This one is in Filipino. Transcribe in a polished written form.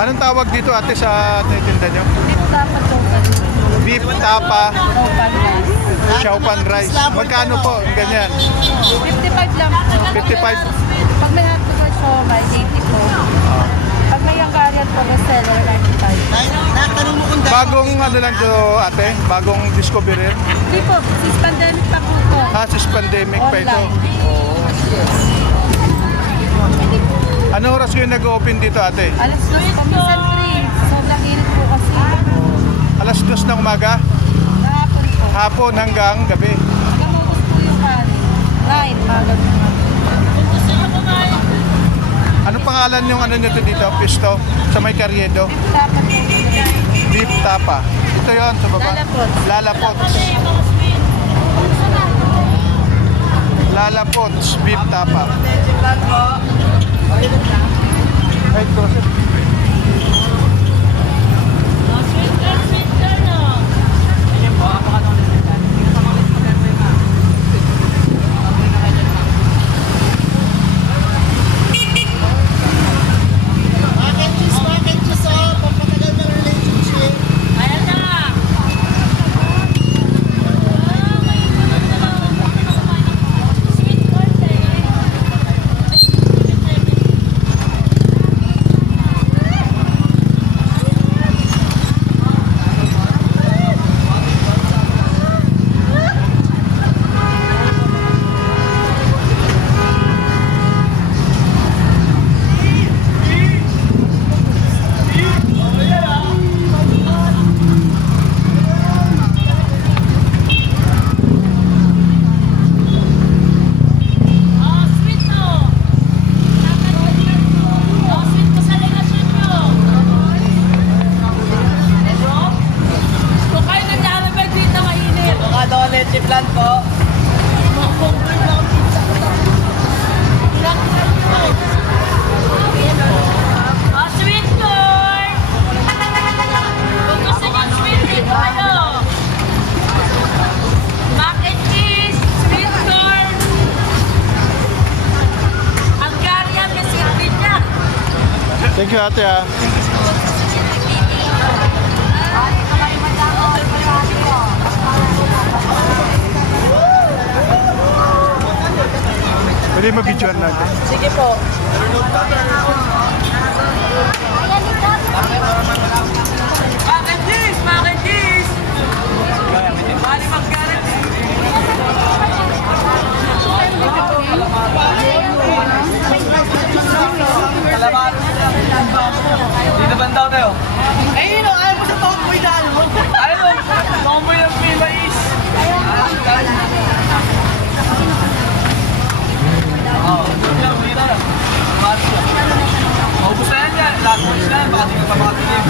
Anong tawag dito ate sa tinitinda nyo? Beef tapa to. Beef tapa, Xiaopan rice. Magkano po? Ganyan. 55 lang po. 55. Pag may hotdog po, may 80 po. Pag may Hungarian po, bestseller, 95. Bagong ano lang to ate? Bagong discovery? Hindi po, since pandemic pa po po. Since pandemic pa ito. Anong oras kayo nag-open dito ate? Alas 2 po, minsan 3. Sobrang init po kasi. Alas 2 ng umaga? Kahapon po. Hapon hanggang gabi. Hanggang ubos po yung pan. 9, mga ganun. Anong pangalan yung ano nito dito? Pisto? Sa may Carriedo? Dapat po. Beef tapa. Ito yon sa baba. Lalapots. Lalapots. Lalapots. Beef tapa. Ay, closet. Leche plan po. Sweet corn! Kung gusto niyo sweet corn, ano? Mac and cheese, sweet corn. Hungarian, may sweet din niya. Thank you ate ah. Pwede mabidyoan natin. Sige po. Mac and cheese! Mac and cheese! Bali mag-garret. Kalaman. Dito ba daw tayo? Ayun o, ayaw mo sa tomboy na ano? Ayaw, tomboy ng Pilais. Oo, dito na. Maubos na yan yan. Lahat mo isa yan, baka di ka pa makatilim.